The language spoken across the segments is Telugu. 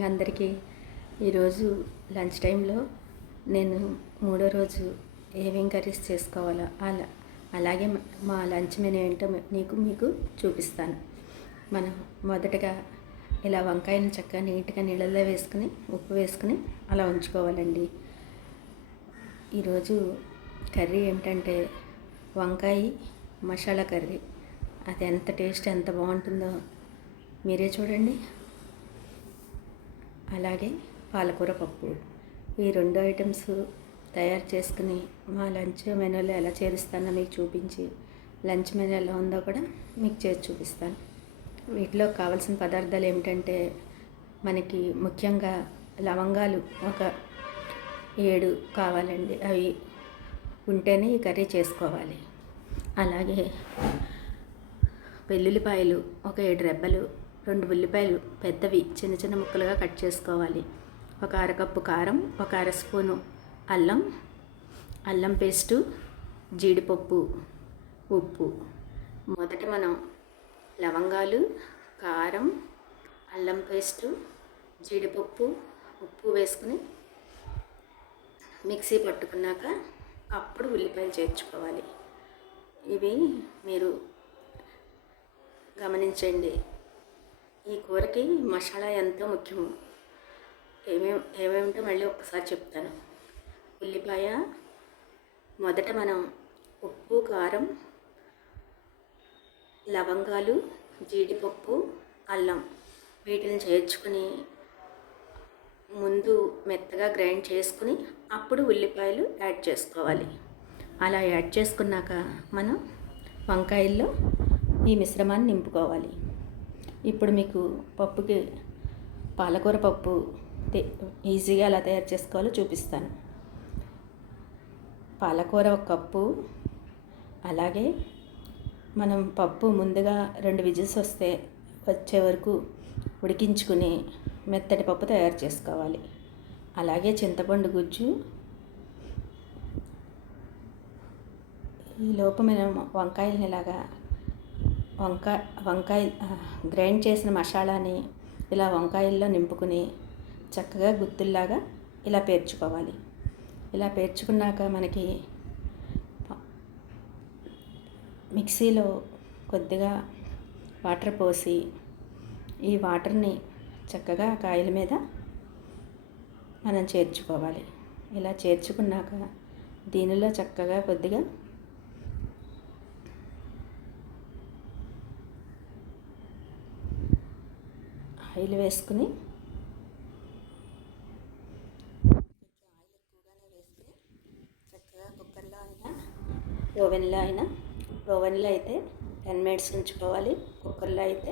మార్నింగ్ అందరికీ. ఈరోజు లంచ్ టైంలో నేను మూడో రోజు ఏమేం కర్రీస్ చేసుకోవాలో అలాగే మా లంచ్ మెనూ ఏంటో మీకు చూపిస్తాను. మనం మొదటగా ఇలా వంకాయలను చక్కగా నీట్గా నీళ్ళల్లో వేసుకుని ఉప్పు వేసుకుని అలా ఉంచుకోవాలండి. ఈరోజు కర్రీ ఏంటంటే వంకాయ మసాలా కర్రీ. అది ఎంత టేస్ట్ ఎంత బాగుంటుందో మీరే చూడండి. అలాగే పాలకూర పప్పు. ఈ రెండు ఐటమ్స్ తయారు చేసుకుని మా లంచ్ మెనూలో ఎలా చేరుస్తానో మీకు చూపించి లంచ్ మెనూ ఎలా ఉందో కూడా మీకు చేసి చూపిస్తాను. వీటిలో కావాల్సిన పదార్థాలు ఏమిటంటే మనకి ముఖ్యంగా లవంగాలు ఒక 7 కావాలండి. అవి ఉంటేనే ఈ కర్రీ చేసుకోవాలి. అలాగే వెల్లుల్లిపాయలు ఒక 7 రెబ్బలు, 2 ఉల్లిపాయలు పెద్దవి చిన్న చిన్న ముక్కలుగా కట్ చేసుకోవాలి. ఒక అరకప్పు కారం, ఒక అర స్పూను అల్లం పేస్టు, జీడిపప్పు, ఉప్పు. మొదట మనం లవంగాలు, కారం, అల్లం పేస్టు, జీడిపప్పు, ఉప్పు వేసుకుని మిక్సీ పట్టుకున్నాక అప్పుడు ఉల్లిపాయలు చేర్చుకోవాలి. ఇవి మీరు గమనించండి. ఈ కూరకి మసాలా ఎంతో ముఖ్యము. ఏమేమిటో మళ్ళీ ఒక్కసారి చెప్తాను. ఉల్లిపాయ మొదట మనం ఉప్పు, కారం, లవంగాలు, జీడిపప్పు, అల్లం వీటిని చేర్చుకుని ముందు మెత్తగా గ్రైండ్ చేసుకుని అప్పుడు ఉల్లిపాయలు యాడ్ చేసుకోవాలి. అలా యాడ్ చేసుకున్నాక మనం వంకాయల్లో ఈ మిశ్రమాన్ని నింపుకోవాలి. ఇప్పుడు మీకు పప్పుకి పాలకూర పప్పు ఈజీగా ఎలా తయారు చేసుకోవాలో చూపిస్తాను. పాలకూర 1 కప్పు. అలాగే మనం పప్పు ముందుగా 2 విజిల్స్ వచ్చే వరకు ఉడికించుకుని మెత్తటి పప్పు తయారు చేసుకోవాలి. అలాగే చింతపండు గుజ్జు. ఈలోపు మనం వంకాయలని ఇలాగా వంకాయ గ్రైండ్ చేసిన మసాలాని ఇలా వంకాయల్లో నింపుకుని చక్కగా గుత్తుల్లాగా ఇలా పేర్చుకోవాలి. ఇలా పేర్చుకున్నాక మనకి మిక్సీలో కొద్దిగా వాటర్ పోసి ఈ వాటర్ని చక్కగా కాయల మీద మనం చేర్చుకోవాలి. ఇలా చేర్చుకున్నాక దీనిలో చక్కగా కొద్దిగా ఆయిల్ వేసుకుని చక్కగా కుక్కర్లో అయినా ఓవెన్లో అయితే 10 మినిట్స్ ఉంచుకోవాలి. కుక్కర్లో అయితే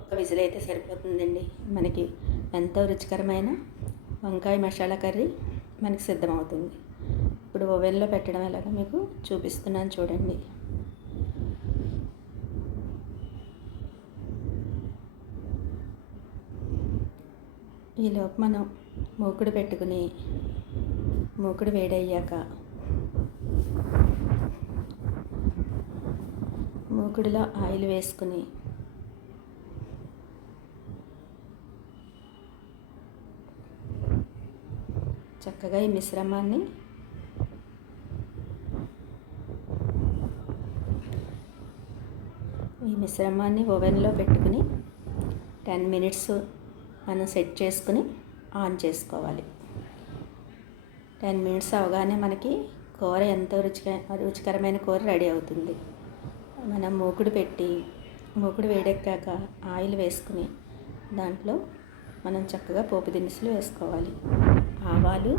1 విజిల్ అయితే సరిపోతుందండి. మనకి ఎంతో రుచికరమైన వంకాయ మసాలా కర్రీ మనకి సిద్ధమవుతుంది. ఇప్పుడు ఓవెన్లో పెట్టడం ఎలాగో మీకు చూపిస్తున్నాను చూడండి. ఈలోపు మనం మూకుడు పెట్టుకుని మూకుడు వేడయ్యాక మూకుడులో ఆయిల్ వేసుకుని చక్కగా ఈ మిశ్రమాన్ని ఓవెన్లో పెట్టుకుని 10 మినిట్స్ మనం సెట్ చేసుకుని ఆన్ చేసుకోవాలి. 10 మినిట్స్ అవగానే మనకి కూర ఎంతో రుచికరమైన కూర రెడీ అవుతుంది. మనం మూకుడు వేడెక్కాక ఆయిల్ వేసుకుని దాంట్లో మనం చక్కగా పోపు దినుసులు వేసుకోవాలి. ఆవాలు,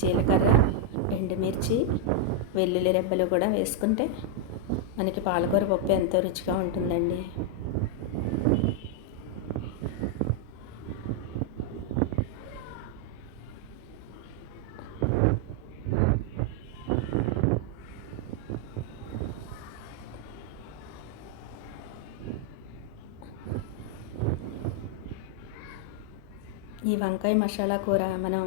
జీలకర్ర, ఎండుమిర్చి, వెల్లుల్లి రెబ్బలు కూడా వేసుకుంటే మనకి పాలకూర పప్పు ఎంతో రుచిగా ఉంటుందండి. ఈ వంకాయ మసాలా కూర మనం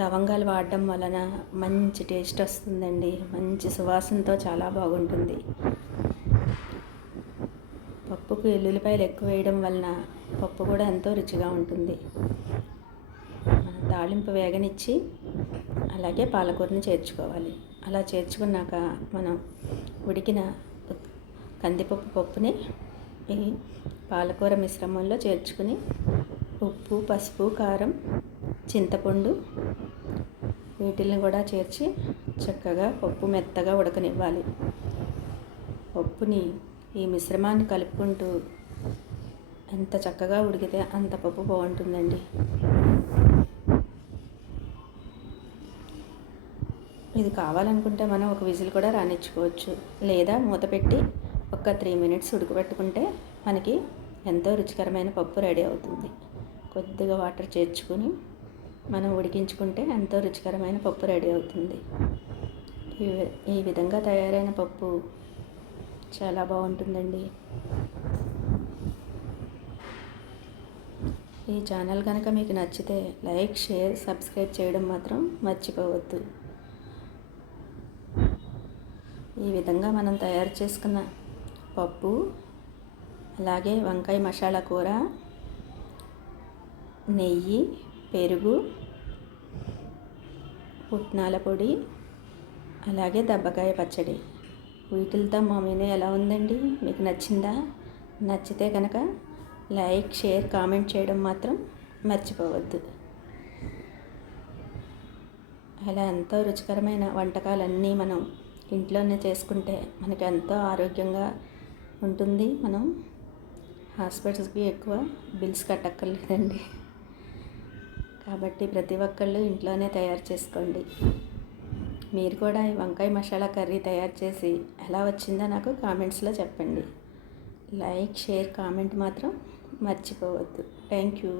లవంగాలు వాడడం వలన మంచి టేస్ట్ వస్తుందండి. మంచి సువాసనతో చాలా బాగుంటుంది. పప్పుకు ఎల్లుల్లిపాయలు ఎక్కువ వేయడం వలన పప్పు కూడా ఎంతో రుచిగా ఉంటుంది. మన తాలింపు వేగనిచ్చి అలాగే పాలకూరని చేర్చుకోవాలి. అలా చేర్చుకున్నాక మనం ఉడికిన కందిపప్పు పప్పుని ఈ పాలకూర మిశ్రమంలో చేర్చుకుని ఉప్పు, పసుపు, కారం, చింతపండు వీటిల్ని కూడా చేర్చి చక్కగా పప్పు మెత్తగా ఉడకనివ్వాలి. పప్పుని ఈ మిశ్రమాన్ని కలుపుకుంటూ ఎంత చక్కగా ఉడికితే అంత పప్పు బాగుంటుందండి. ఇది కావాలనుకుంటే మనం ఒక విజిల్ కూడా రానిచ్చుకోవచ్చు, లేదా మూత పెట్టి ఒక 3 మినిట్స్ ఉడకబెట్టుకుంటే మనకి ఎంతో రుచికరమైన పప్పు రెడీ అవుతుంది. కొద్దిగా వాటర్ చేర్చుకొని మనం ఉడికించుకుంటే ఎంతో రుచికరమైన పప్పు రెడీ అవుతుంది. ఈ విధంగా తయారైన పప్పు చాలా బాగుంటుందండి. ఈ ఛానల్ కనుక మీకు నచ్చితే లైక్, షేర్, సబ్స్క్రైబ్ చేయడం మాత్రం మర్చిపోవద్దు. ఈ విధంగా మనం తయారు చేసుకున్న పప్పు, అలాగే వంకాయ మసాలా కూర, నెయ్యి, పెరుగు, పుట్నాల పొడి, అలాగే దబ్బకాయ పచ్చడి, వీటితో మా మెనూ ఎలా ఉందండి? మీకు నచ్చిందా? నచ్చితే కనుక లైక్, షేర్, కామెంట్ చేయడం మాత్రం మర్చిపోవద్దు. అలా ఎంతో రుచికరమైన వంటకాలన్నీ మనం ఇంట్లోనే చేసుకుంటే మనకి ఎంతో ఆరోగ్యంగా ఉంటుంది. మనం హాస్పిటల్స్కి ఎక్కువ బిల్స్ కట్టక్కర్లేదండి. కాబట్టి ప్రతి ఒక్కళ్ళు ఇంట్లోనే తయారు చేసుకోండి. మీరు కూడా ఈ వంకాయ మసాలా కర్రీ తయారు చేసి ఎలా వచ్చిందో నాకు కామెంట్స్లో చెప్పండి. లైక్, షేర్, కామెంట్ మాత్రం మర్చిపోవద్దు. Thank you.